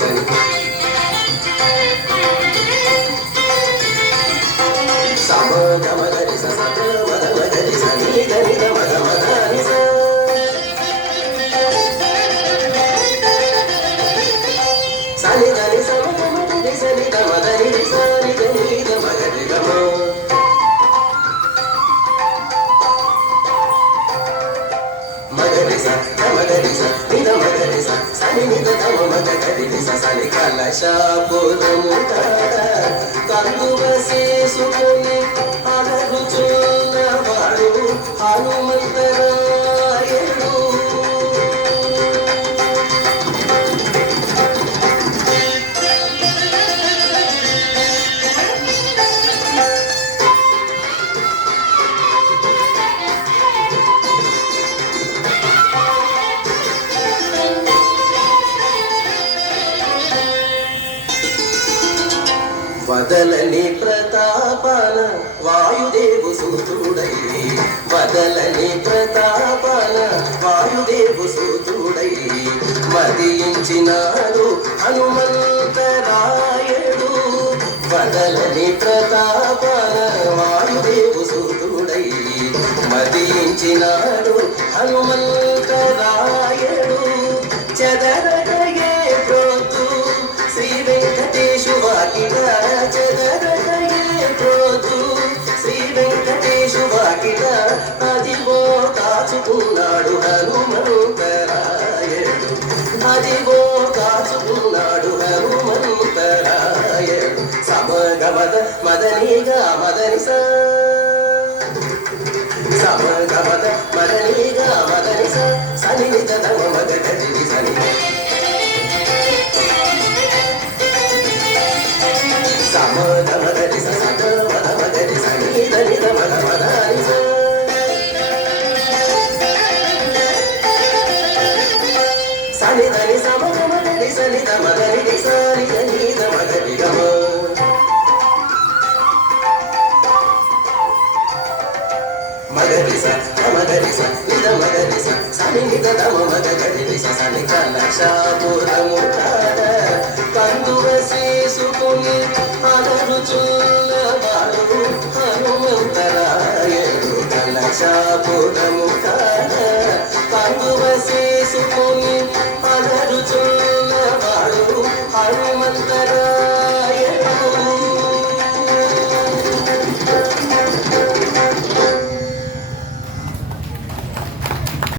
సని సమ గమ గరి స స మద మగరి సని దని ద మద మద ని స సని దని సమ గమ ని సని ద మద ని స ని దని ద మగరి గమ మగరి స మగరి స ని ద మగరి స సని ని ద మ మగరి ని స సని కలశపురము కందువ చేసుకొని అలరుచున్నవాడు హనుమంతరాయడు వదలని ప్రతాపన వాయుదేవు సూతుడై వదలని ప్రతాపన వాయుదేవు సూతుడై మదించినాడు హనుమంతరాయడు వదలని ప్రతాపన వాయుదేవు సూతుడై మదించినాడు హనుమంతరాయడు చదరగయే ప్రోతు శ్రీ వెంకటేశు వాకిట చదరగయే ప్రోతు శ్రీ వెంకటేశు వాకిట అదిగో కాచుకున్నాడు హనుమంతరాయడు అదిగో కాచుకున్నాడు హనుమంతరాయడు సమగమద మదనిగా మదని సమగమద మదనిగా మదని సని నిజ మగ గది సని సమగ మగరి సగ మద మగరి సని దని ద మద మద ని స సని దని సమగ మగరి సని ద మగరి ని సని దని ద మగరి గమ మగరి స మగరి స ని ద మగరి స సని ని ద ద మగ గరి ని స సని కలశపురము కందువ చేసుకొని అలరుచున్నవాడు హనుమంతరాయడు కలశపురము కందువ చేసుకొని అలరుచున్నవాడు హనుమంత